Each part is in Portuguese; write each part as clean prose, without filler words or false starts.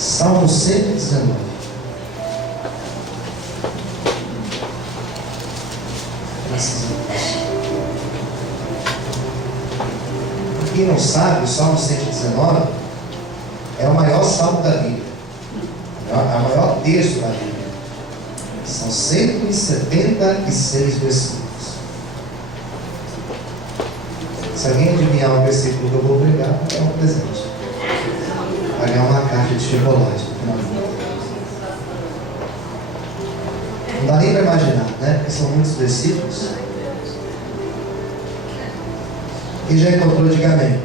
Salmo 119. Graças a Deus. Para quem não sabe, o Salmo 119 é o maior salmo da Bíblia. É o maior texto da Bíblia. São 176 versículos. Se alguém adivinhar o versículo que eu vou pregar, é um presente. Vai ganhar uma caixa de chocolate no final. Não dá nem para imaginar, né? Porque são muitos versículos. Quem já encontrou, diga amém.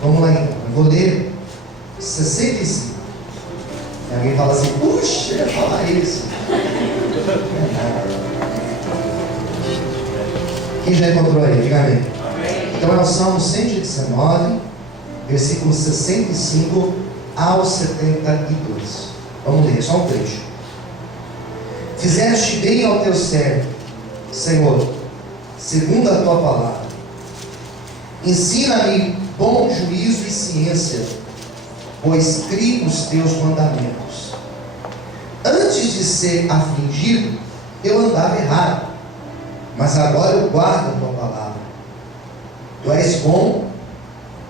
Vamos lá então. Eu vou ler 65. E alguém fala assim: puxa, eu ia falar isso. Quem já encontrou aí? Diga amém. Então é o Salmo 119, versículos 65 ao 72. Vamos ler, só um trecho. Fizeste bem ao teu servo, Senhor, segundo a tua palavra. Ensina-me bom juízo e ciência, pois crio os teus mandamentos. Antes de ser afligido, eu andava errado, mas agora eu guardo a tua palavra. Tu és bom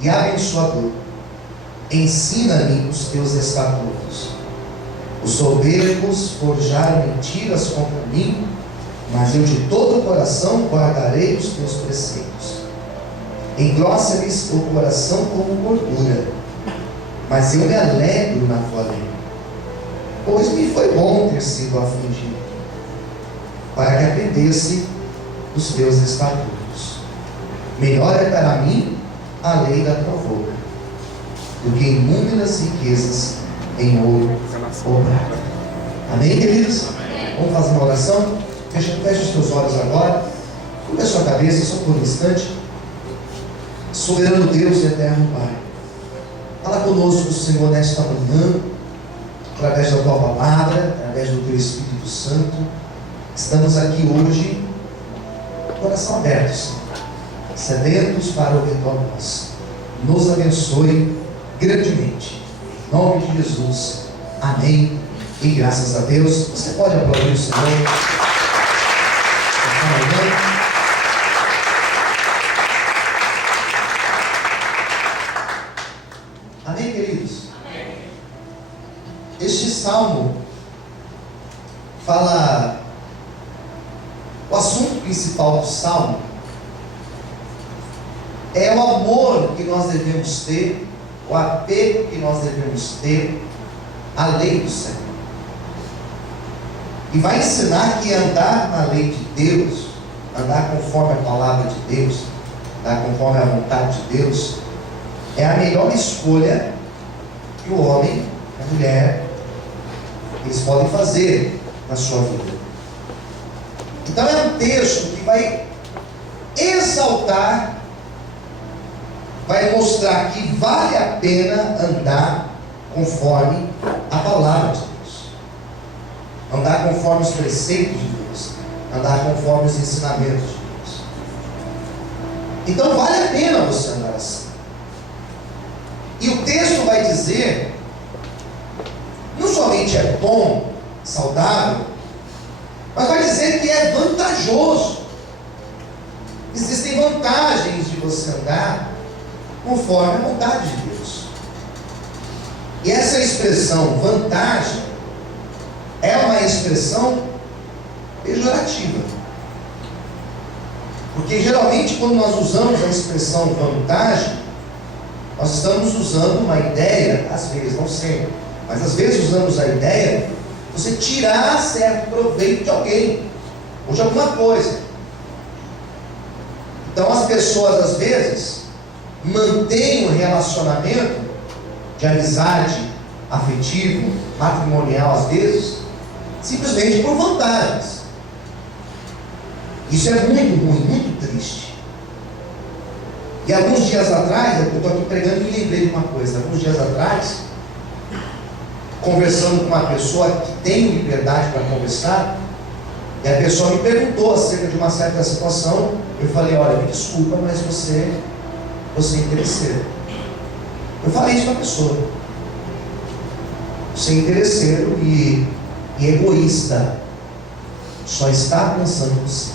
e abençoador. Ensina-me os teus estatutos. Os soberbos forjaram mentiras contra mim, mas eu de todo o coração guardarei os teus preceitos. Engrossa-lhes o coração como gordura, mas eu me alegro na tua lei. Pois me foi bom ter sido afligido, para que aprendesse os teus estatutos. Melhor é para mim a lei da tua boca, do que inúmeras riquezas em ouro ou prata. Amém, queridos? Amém. Vamos fazer uma oração? Feche os teus olhos agora. Cubra a sua cabeça só por um instante. Soberano Deus e eterno Pai, fala conosco, Senhor, nesta manhã, através da tua palavra, através do teu Espírito Santo. Estamos aqui hoje, coração aberto, Senhor, sedentos para ouvir tua voz. Nos abençoe grandemente. Em nome de Jesus. Amém. E graças a Deus. Você pode aplaudir o Senhor. Amém, queridos? Amém. Este salmo fala. O assunto principal do salmo é o amor que nós devemos ter, o apego que nós devemos ter à lei do Senhor. E vai ensinar que andar na lei de Deus, andar conforme a palavra de Deus, andar conforme a vontade de Deus, é a melhor escolha que o homem, a mulher, eles podem fazer na sua vida. Então é um texto que vai exaltar, vai mostrar que vale a pena andar conforme a palavra de Deus, andar conforme os preceitos de Deus, andar conforme os ensinamentos de Deus. Então vale a pena você andar assim. E o texto vai dizer, não somente é bom, saudável, mas vai dizer que é vantajoso. Existem vantagens de você andar conforme a vontade de Deus. E essa expressão vantagem é uma expressão pejorativa. Porque geralmente quando nós usamos a expressão vantagem, nós estamos usando uma ideia, às vezes, não sempre, mas às vezes usamos a ideia de você tirar certo proveito de alguém ou de alguma coisa. Então as pessoas às vezes mantêm um relacionamento de amizade, afetivo, matrimonial às vezes, simplesmente por vantagens. Isso é muito ruim, muito triste. E alguns dias atrás, eu estou aqui pregando e me lembrei de uma coisa. Alguns dias atrás, conversando com uma pessoa que tem liberdade para conversar, e a pessoa me perguntou acerca de uma certa situação. Eu falei: olha, me desculpa, mas você é interesseiro. Eu falei isso para a pessoa. Você é interesseiro e egoísta. Só está pensando em você.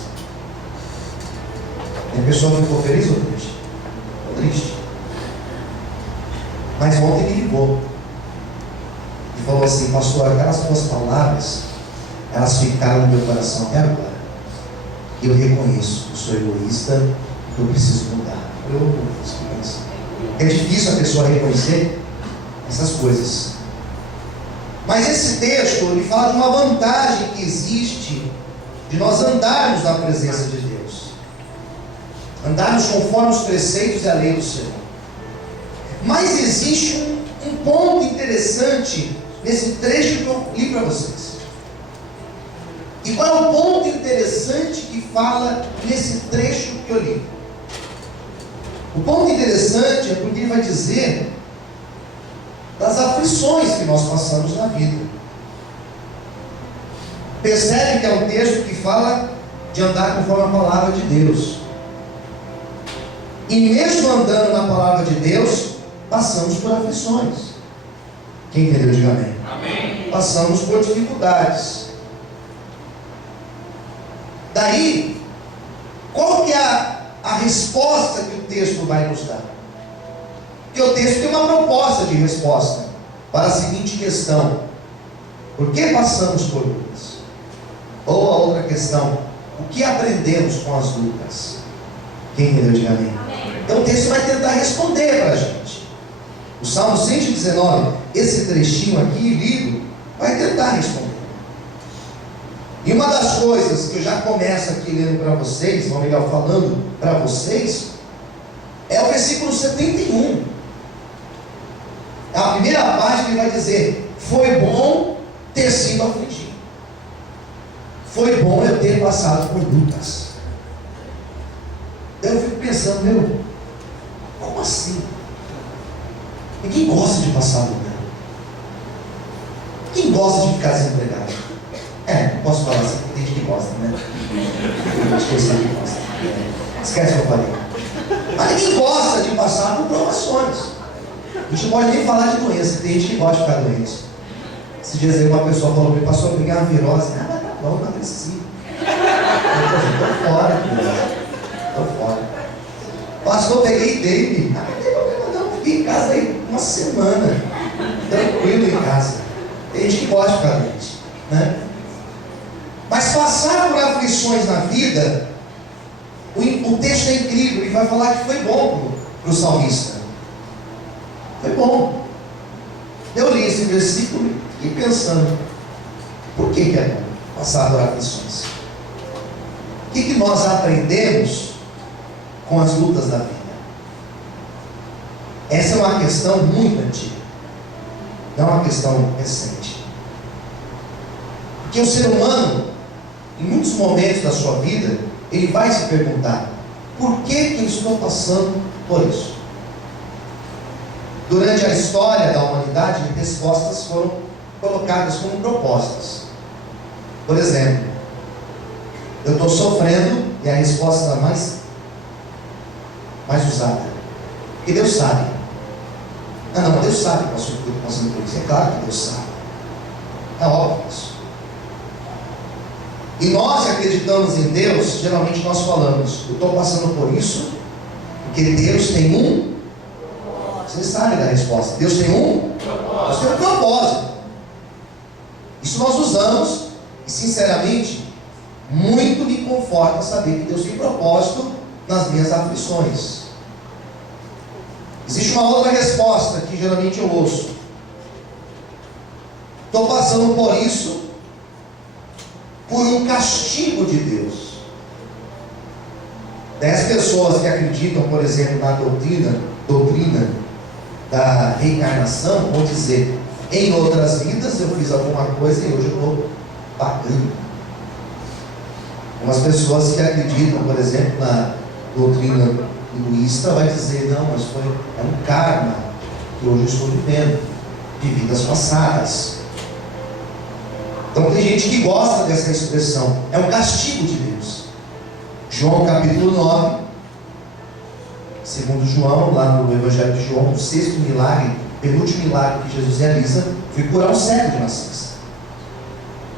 E a pessoa ficou feliz ou triste? Ficou triste. Mas ontem me ligou e falou assim: pastor, aquelas tuas palavras, elas ficaram no meu coração até agora. E eu reconheço, eu sou egoísta, que eu preciso mudar. É difícil a pessoa reconhecer essas coisas. Mas esse texto, ele fala de uma vantagem que existe de nós andarmos na presença de Deus. Andarmos conforme os preceitos e a lei do Senhor. Mas existe um ponto interessante nesse trecho que eu li para vocês. E qual é o ponto interessante que fala nesse trecho que eu li? O ponto interessante é porque ele vai dizer das aflições que nós passamos na vida. Percebe que é um texto que fala de andar conforme a palavra de Deus. E mesmo andando na palavra de Deus, passamos por aflições. Quem entendeu, diga amém. Amém. Passamos por dificuldades. Daí, qual que é a resposta que o texto vai nos dar? Porque o texto tem uma proposta de resposta para a seguinte questão: por que passamos por lutas? Ou a outra questão: o que aprendemos com as lutas? Quem entendeu, diga amém. Então o texto vai tentar responder para a gente. O Salmo 119, esse trechinho aqui lido, vai tentar responder. E uma das coisas que eu já começo aqui lendo para vocês, ou melhor, falando para vocês, é o versículo 71. A primeira parte que ele vai dizer: foi bom ter sido afligido. Foi bom eu ter passado por lutas. Eu fico pensando, como assim? Ninguém gosta de passar luta. Quem gosta de ficar desempregado? Não posso falar assim, tem gente que gosta, né? Acho que eu sei que gosta. Esquece o que eu falei. Mas ninguém gosta de passar por provações. A gente não pode nem falar de doença, tem gente que gosta de ficar doente. Esses dias aí uma pessoa falou para mim: pastor, eu peguei uma virose. Mas tá bom, não precisa. Estou fora, estou fora. Pastor, eu peguei dengue. Não tem problema não, fiquei em casa aí uma semana, tranquilo em casa. Tem gente que gosta de ficar doente, né? Mas passar por aflições na vida, o texto é incrível, ele vai falar que foi bom para o salmista. Foi bom. Eu li esse versículo e fiquei pensando: por que é bom passar por aflições? O que nós aprendemos com as lutas da vida? Essa é uma questão muito antiga, não é uma questão recente. Porque o ser humano, em muitos momentos da sua vida, ele vai se perguntar: por que eu estou passando por isso? Durante a história da humanidade, respostas foram colocadas como propostas. Por exemplo, eu estou sofrendo, e a resposta mais usada: porque Deus sabe. Não, Deus sabe que eu estou passando por isso. É claro que Deus sabe. É óbvio isso. E nós que acreditamos em Deus, geralmente nós falamos: eu estou passando por isso porque Deus tem um. Vocês sabem da resposta. Deus tem um propósito. Isso nós usamos, e sinceramente, muito me conforta saber que Deus tem propósito nas minhas aflições. Existe uma outra resposta que geralmente eu ouço: estou passando por isso por um castigo de Deus. 10 pessoas que acreditam, por exemplo, na doutrina da reencarnação vão dizer: em outras vidas eu fiz alguma coisa e hoje eu estou pagando. Umas pessoas que acreditam, por exemplo, na doutrina hinduísta vai dizer: não, mas é um karma que hoje eu estou vivendo de vidas passadas. Então tem gente que gosta dessa expressão: é um castigo de Deus. João capítulo 9, Segundo João, lá no Evangelho de João, o sexto milagre, penúltimo milagre que Jesus realiza, foi curar um cego de nascença.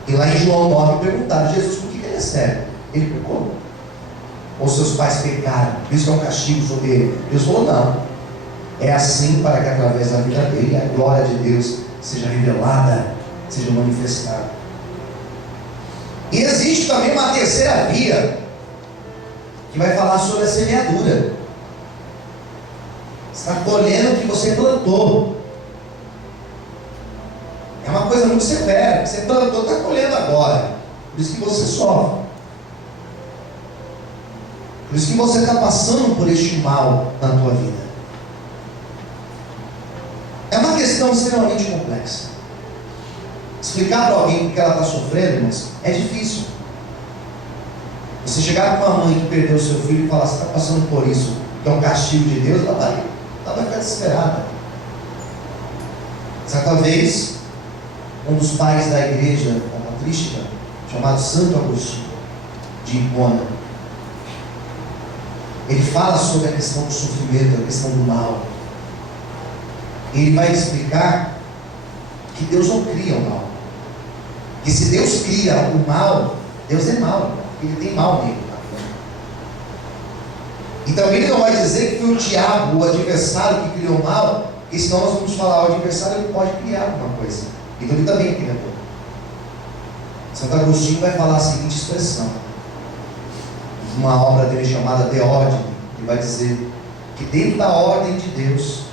E lá em João 9 perguntaram: Jesus, por que ele é cego? Ele pecou? Ou seus pais pecaram? Isso é um castigo sobre ele? Jesus falou: não. É assim para que através da vida dele a glória de Deus seja revelada, seja manifestada. E existe também uma terceira via, que vai falar sobre a semeadura. Você está colhendo o que você plantou. É uma coisa muito severa. Você plantou, está colhendo agora. Por isso que você sofre. Por isso que você está passando por este mal na tua vida. É uma questão extremamente complexa. Explicar para alguém o que ela está sofrendo, irmãos, é difícil. Você chegar com uma mãe que perdeu o seu filho e falar: você está passando por isso, que é um castigo de Deus, ela vai ficar desesperada. Certa vez, um dos pais da igreja patrística, chamado Santo Agostinho de Hipona, ele fala sobre a questão do sofrimento, a questão do mal. Ele vai explicar que Deus não cria o mal. Que se Deus cria o mal, Deus é mal. Ele tem mal nele. Então ele não vai dizer que foi o diabo, o adversário, que criou o mal, porque senão nós vamos falar: o adversário ele pode criar alguma coisa. Então ele também é criador. Santo Agostinho vai falar a seguinte expressão, uma obra dele chamada De Ordine. Ele vai dizer que dentro da ordem de Deus,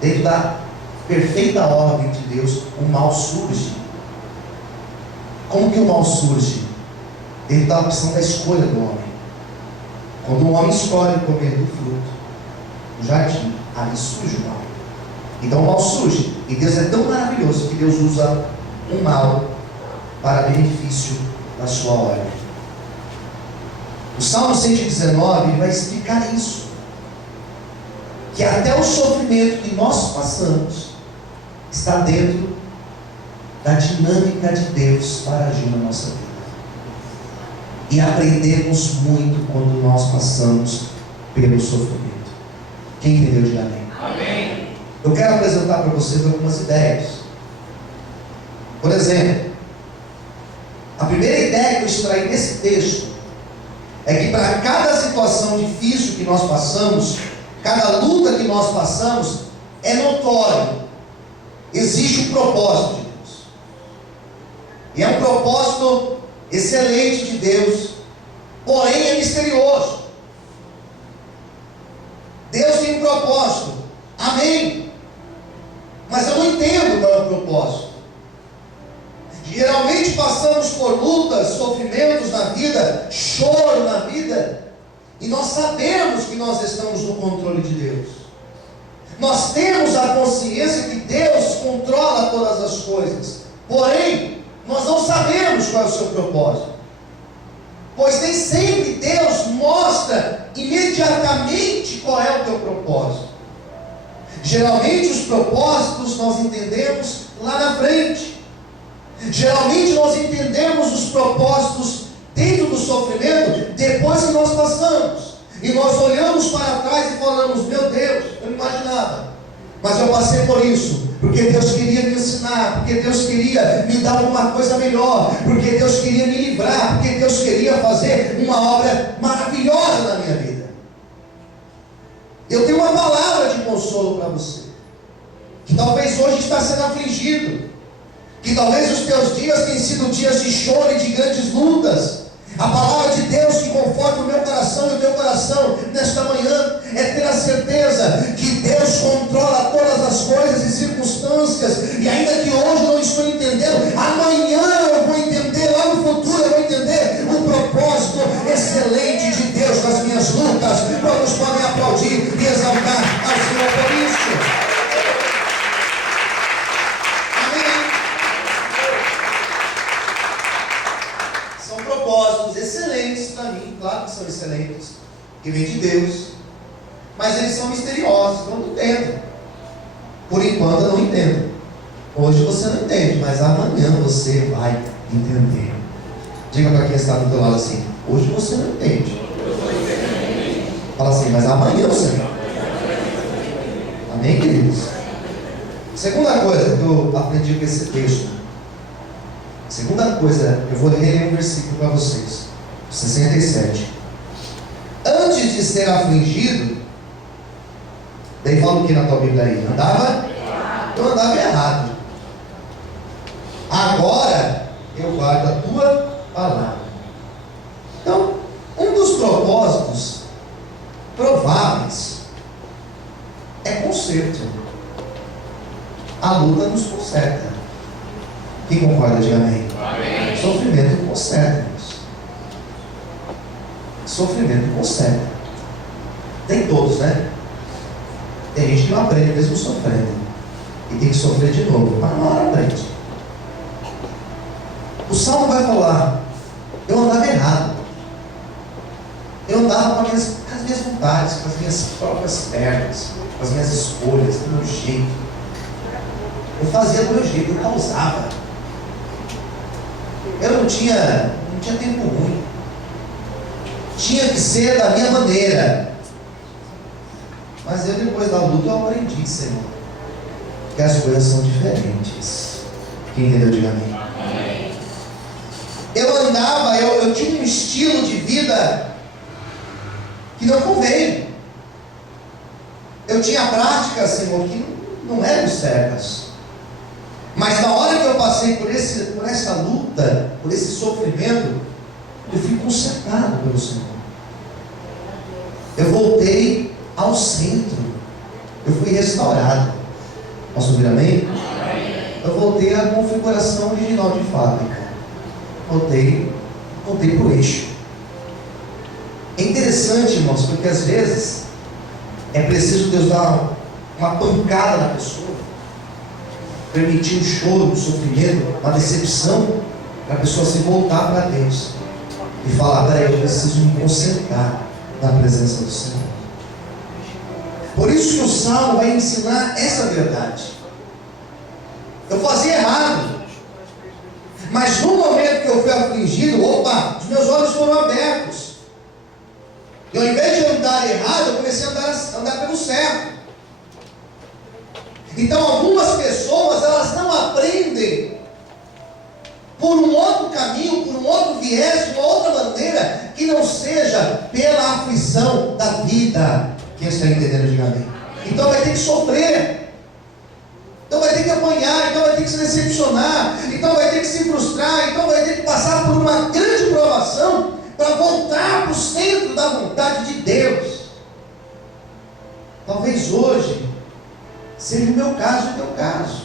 dentro da perfeita ordem de Deus, o mal surge. Como que o mal surge? Dentro da opção da escolha do homem. Quando o homem escolhe comer do fruto do jardim, ali surge o mal. Então o mal surge. E Deus é tão maravilhoso que Deus usa o mal para benefício da sua ordem. O Salmo 119 ele vai explicar isso. Que até o sofrimento que nós passamos está dentro da dinâmica de Deus para agir na nossa vida. E aprendemos muito quando nós passamos pelo sofrimento. Quem entendeu, diga amém. Amém. Eu quero apresentar para vocês algumas ideias. Por exemplo, a primeira ideia que eu extraí nesse texto é que para cada situação difícil que nós passamos, cada luta que nós passamos, é notório, existe um propósito de Deus. E é um propósito excelente de Deus, porém é misterioso. Deus tem um propósito, amém, mas eu não entendo qual é o propósito. Geralmente passamos por lutas, sofrimentos na vida, choro na vida, e nós sabemos que nós estamos no controle de Deus. Nós temos a consciência que Deus controla todas as coisas, porém nós não sabemos qual é o seu propósito, pois nem sempre Deus mostra imediatamente qual é o teu propósito. Geralmente os propósitos nós entendemos lá na frente. Geralmente nós entendemos os propósitos dentro do sofrimento depois que nós passamos, e nós olhamos para trás e falamos: meu Deus, eu não imaginava, mas eu passei por isso, porque Deus queria me ensinar, porque Deus queria me dar alguma coisa melhor, porque Deus queria me livrar, porque Deus queria fazer uma obra maravilhosa na minha vida. Eu tenho uma palavra de consolo para você, que talvez hoje está sendo afligido, que talvez os teus dias tenham sido dias de choro e de grandes lutas. A palavra de Deus que conforta o meu coração e o teu coração nesta manhã é ter a certeza que Deus controla todas as coisas e circunstâncias, e ainda que hoje não estou entendendo, amanhã eu vou entender, lá no futuro eu vou entender o propósito excelente de Deus nas minhas lutas. Todos podem aplaudir e exaltar ao Senhor por isso. Propósitos excelentes para mim, claro que são excelentes, que vêm de Deus, mas eles são misteriosos, eu não entendo. Por enquanto eu não entendo. Hoje você não entende, mas amanhã você vai entender. Diga para quem está do teu lado assim: hoje você não entende, Fala assim, mas amanhã o Senhor. Amém, queridos? Segunda coisa que eu aprendi com esse texto. Segunda coisa, eu vou ler um versículo para vocês. 67. Antes de ser afligido, daí fala o que na tua Bíblia aí? Andava? Eu andava errado. Agora eu guardo a tua palavra. Então, um dos propósitos prováveis é conserto. A luta nos conserta. Quem concorda, diga amém. Amém. Sofrimento conserta, irmãos. Sofrimento conserta. Tem todos, né? Tem gente que não aprende mesmo sofrendo. E tem que sofrer de novo. Mas uma hora aprende. O Salmo vai falar: eu andava errado. Eu andava com as minhas vontades, com as minhas próprias pernas, com as minhas escolhas, do meu jeito. Eu fazia do meu jeito, eu causava. Eu não tinha tempo ruim. Tinha que ser da minha maneira. Mas eu, depois da luta, eu aprendi, Senhor, que as coisas são diferentes. Quem entendeu, diga amém. Amém. Eu andava, eu tinha um estilo de vida que não conveio. Eu tinha práticas, Senhor, que não eram certas. Mas na hora que eu passei por essa luta, por esse sofrimento, eu fui consertado pelo Senhor. Eu voltei ao centro. Eu fui restaurado. Posso ouvir amém? Eu voltei à configuração original de fábrica. Voltei para o eixo. É interessante, irmãos, porque às vezes é preciso Deus dar uma pancada na pessoa, permitir um choro, um sofrimento, uma decepção, para a pessoa se voltar para Deus e falar: peraí, eu preciso me concentrar na presença do Senhor. Por isso que o Salmo vai ensinar essa verdade. Eu fazia errado, mas no momento que eu fui afligido, os meus olhos foram abertos. E ao invés de andar errado, eu comecei a andar pelo certo. Então algumas pessoas, elas não aprendem por um outro caminho, por um outro viés, de uma outra maneira, que não seja pela aflição da vida. Quem está entendendo, diga amém. Então vai ter que sofrer, então vai ter que apanhar, então vai ter que se decepcionar, então vai ter que se frustrar, então vai ter que passar por uma grande provação para voltar para o centro da vontade de Deus. Talvez hoje seja o meu caso e o teu caso.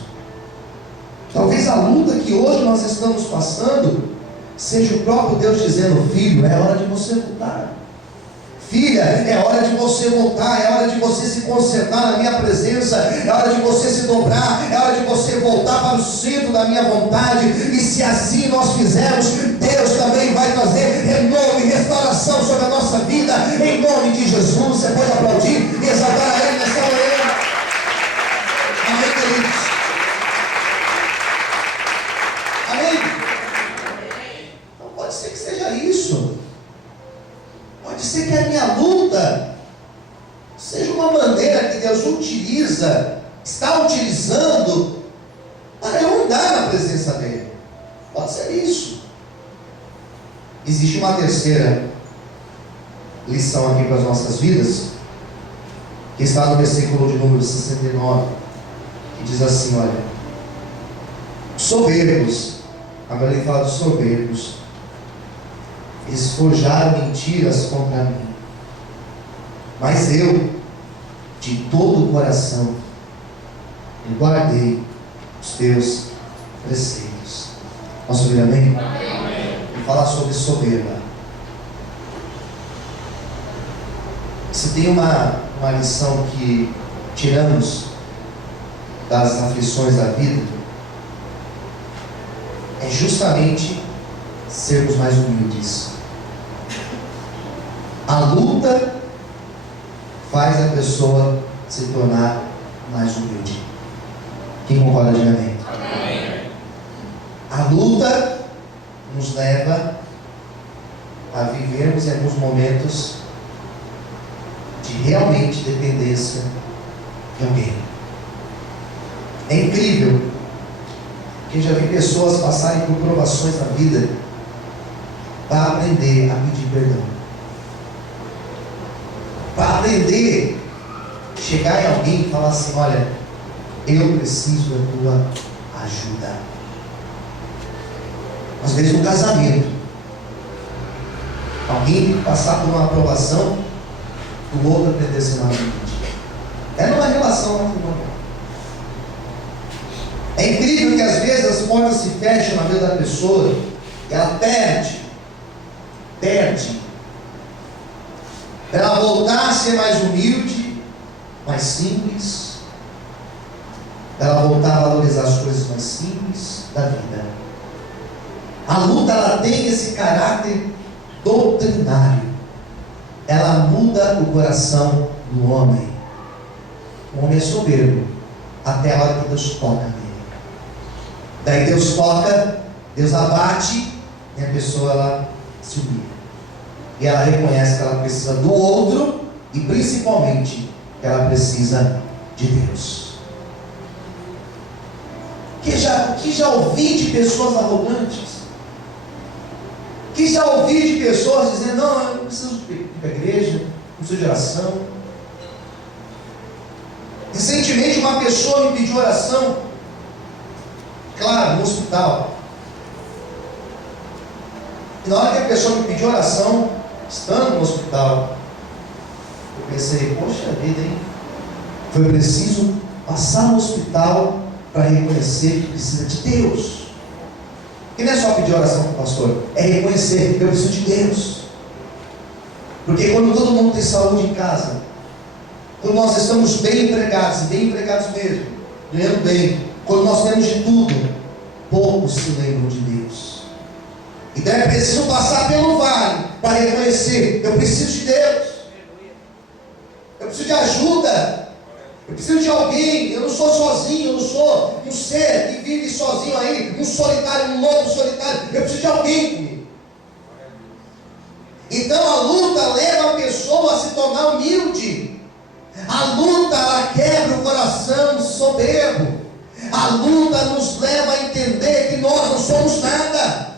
Talvez a luta que hoje nós estamos passando seja o próprio Deus dizendo: filho, é hora de você voltar. Filha, é hora de você voltar, é hora de você se consertar na minha presença, é hora de você se dobrar, é hora de você voltar para o centro da minha vontade. E se assim nós fizermos, Deus também vai trazer renovo e restauração sobre a nossa vida, em nome de Jesus. Você pode aplaudir e exaltar a Ele nessa manhã. Amém, queridos? Amém? Então pode ser que seja isso. Pode ser que a minha luta seja uma maneira que Deus está utilizando para eu andar na presença dEle. Pode ser isso. Existe uma terceira lição aqui para as nossas vidas, que está no versículo de número 69, que diz assim: olha, soberbos, agora ele fala dos soberbos, eles forjaram mentiras contra mim, mas eu, de todo o coração, guardei os teus preceitos. Posso ouvir amém? Amém. E falar sobre soberba. Se tem uma lição que tiramos das aflições da vida, é justamente sermos mais humildes. A luta faz a pessoa se tornar mais humilde. Quem concorda, diga amém. Amém. A luta nos leva a vivermos em alguns momentos de realmente dependência de alguém. É incrível que já vi pessoas passarem por provações na vida para aprender a pedir perdão, para aprender a chegar em alguém e falar assim: olha, eu preciso da tua ajuda. Às vezes no casamento, alguém passar por uma aprovação, o outro aprender a ser mais humilde. É numa relação matrimonial. É incrível que às vezes as portas se fecham na vida da pessoa e ela perde. Para ela voltar a ser mais humilde, mais simples, para ela voltar a valorizar as coisas mais simples da vida. A luta, ela tem esse caráter doutrinário. Ela muda o coração do homem. O homem é soberbo até a hora que Deus toca nele. Daí Deus toca, Deus abate, e a pessoa ela se humilha. E ela reconhece que ela precisa do outro, e principalmente que ela precisa de Deus. Que já ouvi de pessoas arrogantes, que já ouvi de pessoas dizendo: não, eu não preciso ir para a igreja, não preciso de oração. Recentemente uma pessoa me pediu oração, claro, no hospital. E na hora que a pessoa me pediu oração, estando no hospital, eu pensei: poxa vida, hein? Foi preciso passar no hospital para reconhecer que precisa de Deus. E não é só pedir oração para o pastor, é reconhecer que eu preciso de Deus. Porque quando todo mundo tem saúde em casa, quando nós estamos bem empregados, e bem empregados mesmo, ganhando bem, quando nós temos de tudo, poucos se lembram de Deus. Então é preciso passar pelo vale para reconhecer: eu preciso de Deus, eu preciso de ajuda, eu preciso de alguém. Eu não sou sozinho, eu não sou um ser que vive sozinho aí, um solitário, um lobo solitário. Eu preciso de alguém comigo. Então a luta leva a pessoa a se tornar humilde. A luta, ela quebra o coração soberbo. A luta nos leva a entender que nós não somos nada.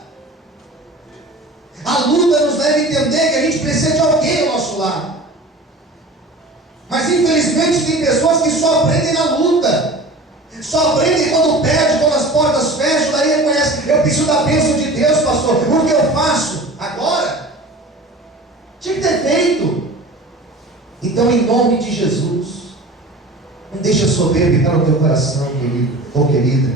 A luta nos leva a entender que a gente precisa de alguém ao nosso lado. Mas infelizmente tem pessoas que só aprendem na luta, só aprendem quando perde, quando as portas fecham. Daí reconhece: eu preciso da bênção de Deus, pastor. O que eu faço agora? Tinha que ter feito. Então, em nome de Jesus, não deixa a soberba entrar no teu coração, querido ou querida.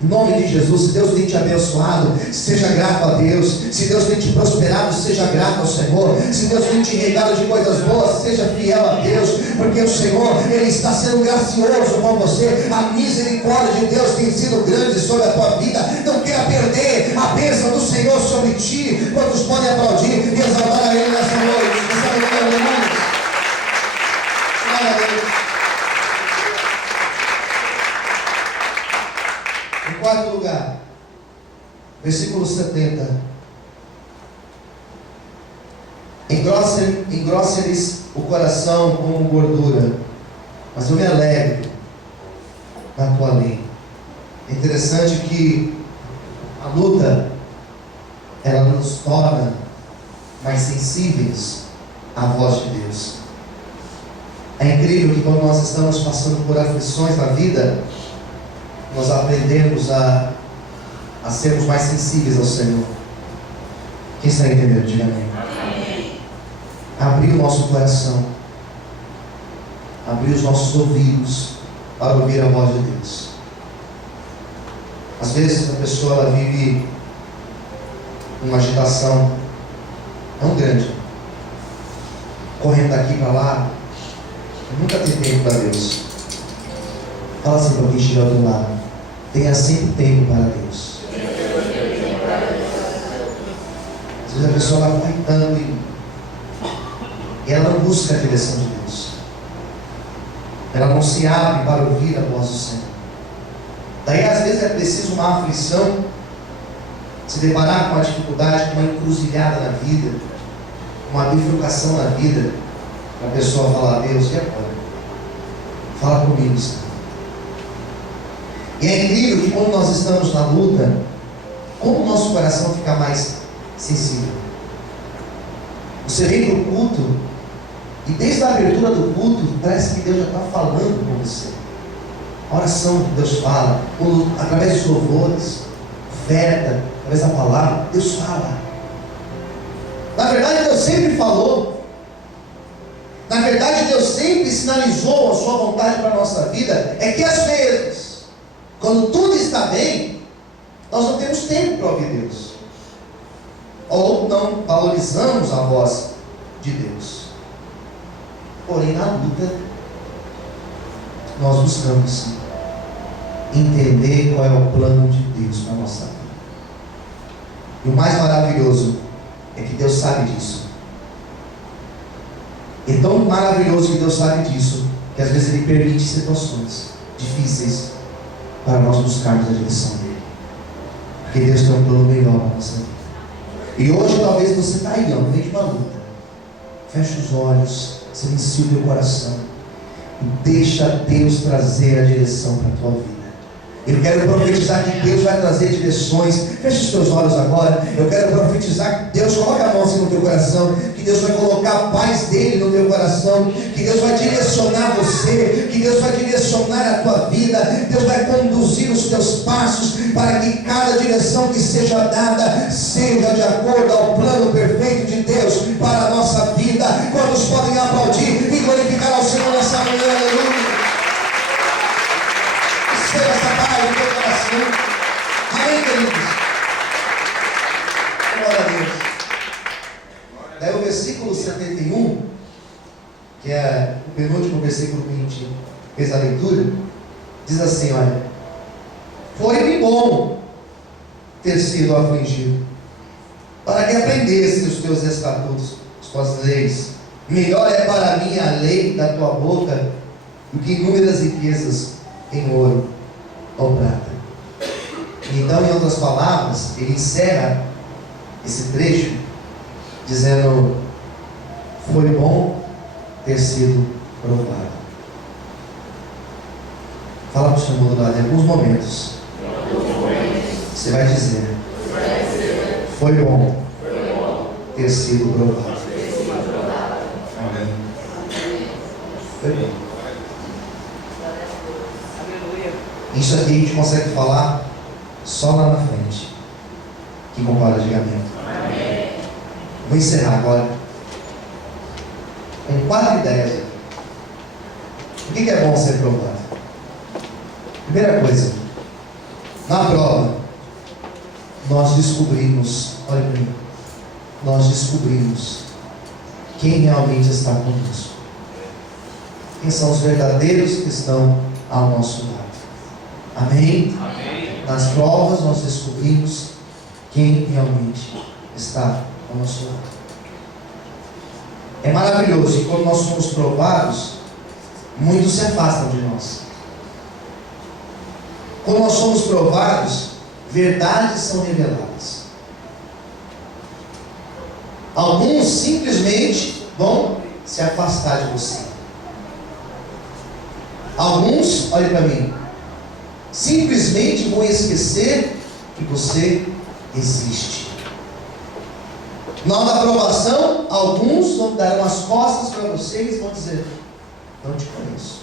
Em nome de Jesus, se Deus tem te abençoado, seja grato a Deus. Se Deus tem te prosperado, seja grato ao Senhor. Se Deus tem te regado de coisas boas, seja fiel a Deus, porque o Senhor, Ele está sendo gracioso com você. A misericórdia de Deus tem sido grande sobre a tua vida. Não queira perder a bênção do Senhor sobre ti. Quantos podem aplaudir e exaltar a Ele nessa noite? Glória a Deus. Em quarto lugar, versículo 70. Engrossa-lhes o coração como gordura, mas eu me alegro na tua lei. É interessante que a luta, ela nos torna mais sensíveis à voz de Deus. É incrível que quando nós estamos passando por aflições na vida, nós aprendemos a sermos mais sensíveis ao Senhor. Quem está entendendo? Diga amém. Abrir o nosso coração, abrir os nossos ouvidos para ouvir a voz de Deus. Às vezes a pessoa ela vive uma agitação tão grande, correndo daqui para lá, nunca tem tempo para Deus. Fala assim para quem estiver do lado: tenha sempre tempo para Deus. Às vezes a pessoa vai gritando e ela não busca a direção de Deus. Ela não se abre para ouvir a voz do Senhor. Daí às vezes é preciso uma aflição, se deparar com uma dificuldade, com uma encruzilhada na vida, uma bifurcação na vida, para a pessoa falar: Deus, e agora? Fala comigo, Senhor. E é incrível que quando nós estamos na luta, como o nosso coração fica mais sensível. Você vem para o culto e desde a abertura do culto parece que Deus já está falando com você. A oração que Deus fala, através dos louvores, oferta, através da palavra, Deus fala. Na verdade, Deus sempre falou. Na verdade, Deus sempre sinalizou a sua vontade para a nossa vida. É que às vezes, quando tudo está bem, nós não temos tempo para ouvir Deus, ou não valorizamos a voz de Deus. Porém, na luta, nós buscamos entender qual é o plano de Deus para a nossa vida. E o mais maravilhoso é que Deus sabe disso. É tão maravilhoso que Deus sabe disso, que às vezes Ele permite situações difíceis para nós buscarmos a direção dEle. Porque Deus tem um plano melhor para a nossa vida. E hoje talvez você está aí, no meio de uma luta. Fecha os olhos, silencia o teu coração e deixa Deus trazer a direção para a tua vida. Eu quero profetizar que Deus vai trazer direções. Feche os teus olhos agora. Eu quero profetizar que Deus coloque a mão assim no teu coração, que Deus vai colocar a paz dele no teu coração, que Deus vai direcionar você, que Deus vai direcionar a tua vida. Deus vai conduzir os teus passos para que cada direção que seja dada seja de acordo ao plano perfeito de Deus para a nossa vida. Quantos podem aplaudir e glorificar ao Senhor nessa manhã? Aleluia. Receba essa paz no teu coração. Amém, queridos? Glória a Deus. Daí o versículo 71, que é o penúltimo versículo que a gente fez a leitura, diz assim: olha, foi-me bom ter sido afligido, para que aprendesse os teus estatutos, as tuas leis. Melhor é para mim a lei da tua boca do que inúmeras riquezas em ouro ou prata. Então, em outras palavras, ele encerra esse trecho dizendo: foi bom ter sido provado. Fala para o Senhor do lado. Em alguns momentos você vai dizer: foi bom ter sido provado. Amém. Foi bom. Isso aqui a gente consegue falar só lá na frente, que compara de caminho. Vou encerrar agora com 4 ideias aqui. O que é bom ser provado? Primeira coisa, na prova, nós descobrimos, olha para mim, nós descobrimos quem realmente está conosco, quem são os verdadeiros que estão ao nosso lado. Amém? Amém. Nas provas nós descobrimos quem realmente está ao nosso lado. É maravilhoso que quando nós somos provados, muitos se afastam de nós. Quando nós somos provados, verdades são reveladas. Alguns simplesmente vão se afastar de você. Alguns, olhe para mim, simplesmente vão esquecer que você existe. Na hora da aprovação, alguns vão dar as costas para vocês e vão dizer: não te conheço.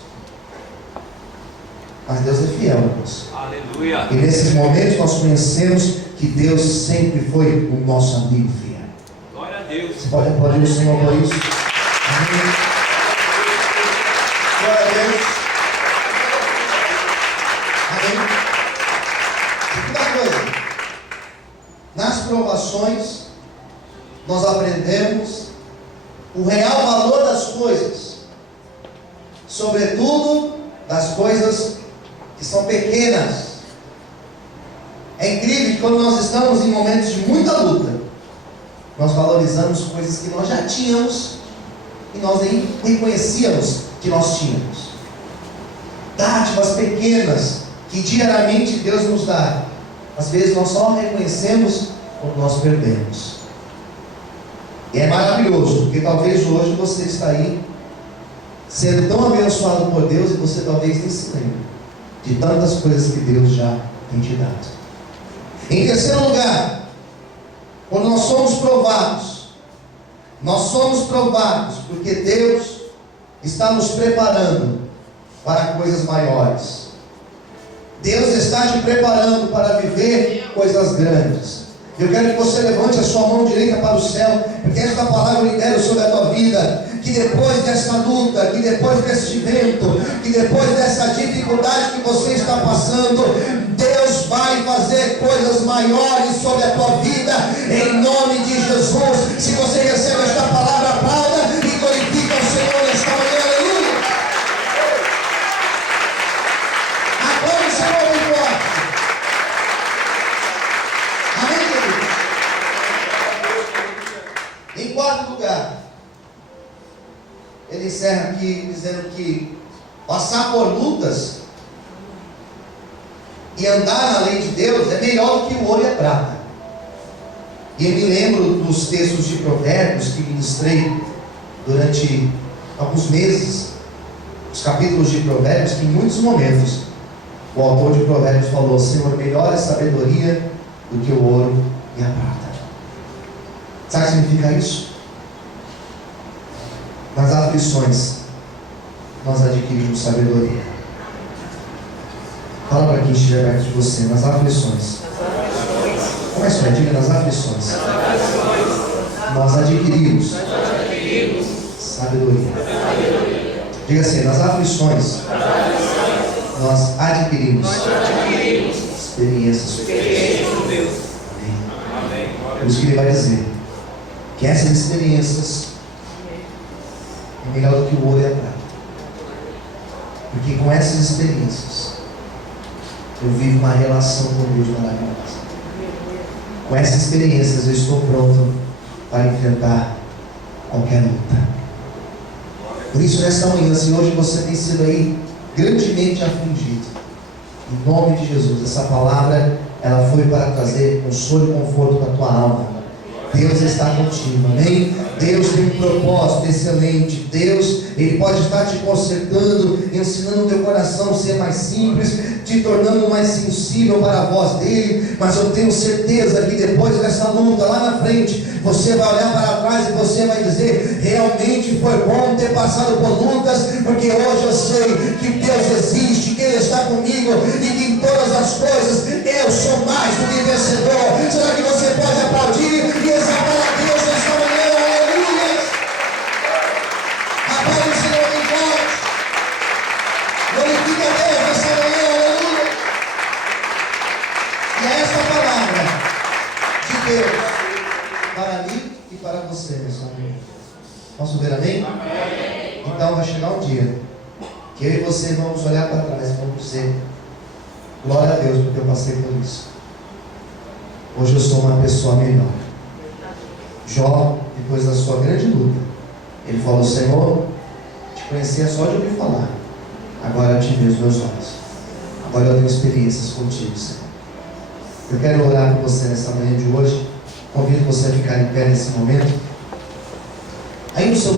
Mas Deus é fiel, irmãos. Aleluia. E nesses momentos nós conhecemos que Deus sempre foi o nosso amigo fiel. Glória a Deus. Você pode aplaudir o Senhor por isso? Amém. Glória a Deus. Amém. Segunda coisa, nas provações nós aprendemos o real valor das coisas, sobretudo das coisas que são pequenas. É incrível que quando nós estamos em momentos de muita luta, nós valorizamos coisas que nós já tínhamos e nós nem reconhecíamos que nós tínhamos. Dádivas pequenas que diariamente Deus nos dá, às vezes nós só reconhecemos quando nós perdemos. E é maravilhoso, porque talvez hoje você está aí sendo tão abençoado por Deus, e você talvez nem se lembre de tantas coisas que Deus já tem te dado. Em terceiro lugar, quando nós somos provados porque Deus está nos preparando para coisas maiores. Deus está te preparando para viver coisas grandes. Eu quero que você levante a sua mão direita para o céu, porque esta palavra eu libero sobre a tua vida, que depois dessa luta, que depois deste vento, que depois dessa dificuldade que você está passando, Deus vai fazer coisas maiores sobre a tua vida, em nome de Jesus. Se você recebe esta palavra, aplauda e glorifica o Senhor nesta manhã, aleluia. Agora o Senhor me forte. Amém, querido? Em quarto lugar, ele encerra aqui dizendo que passar por lutas e andar na lei de Deus é melhor do que o ouro e a prata. E eu me lembro dos textos de Provérbios que ministrei durante alguns meses, os capítulos de Provérbios, que em muitos momentos o autor de Provérbios falou: Senhor, melhor é a sabedoria do que o ouro e a prata. Sabe o que significa isso? Nas aflições nós adquirimos sabedoria. Fala para quem estiver perto de você: nas aflições. Começa a diga: nas aflições nós adquirimos sabedoria. Diga assim: nas aflições nós adquirimos experiências. Amém. Por isso que ele vai dizer que essas experiências é melhor do que o ouro e a prata, porque com essas experiências eu vivo uma relação com Deus maravilhosa. Com essas experiências eu estou pronto para enfrentar qualquer luta. Por isso, nesta manhã, se hoje você tem sido aí grandemente afligido, em nome de Jesus, essa palavra ela foi para trazer consolo e conforto para a tua alma. Deus está contigo, amém? Deus tem um propósito excelente. Deus, Ele pode estar te consertando, ensinando o teu coração a ser mais simples, te tornando mais sensível para a voz dEle. Mas eu tenho certeza que depois dessa luta, lá na frente, você vai olhar para trás e você vai dizer: realmente foi bom ter passado por lutas, porque hoje eu sei que Deus existe, que Ele está comigo, e que em todas as coisas eu sou mais do que vencedor. Será que você pode aplaudir e exaltar a Deus nesta manhã? Aleluia! Aplaude o Senhor em voz. Glorifica a Deus nesta manhã, aleluia! E é esta palavra de Deus para mim e para você, meus amigos. Posso ver amém? Amém? Então vai chegar um dia que eu e você vamos olhar para trás e vamos dizer: glória a Deus, porque eu passei por isso. Hoje eu sou uma pessoa melhor. Jó, depois da sua grande luta, ele falou: Senhor, te conhecia só de ouvir falar, agora eu te vi os meus olhos, agora eu tenho experiências contigo, Senhor. Eu quero orar por você nessa manhã de hoje. Convido você a ficar em pé nesse momento. Aí no seu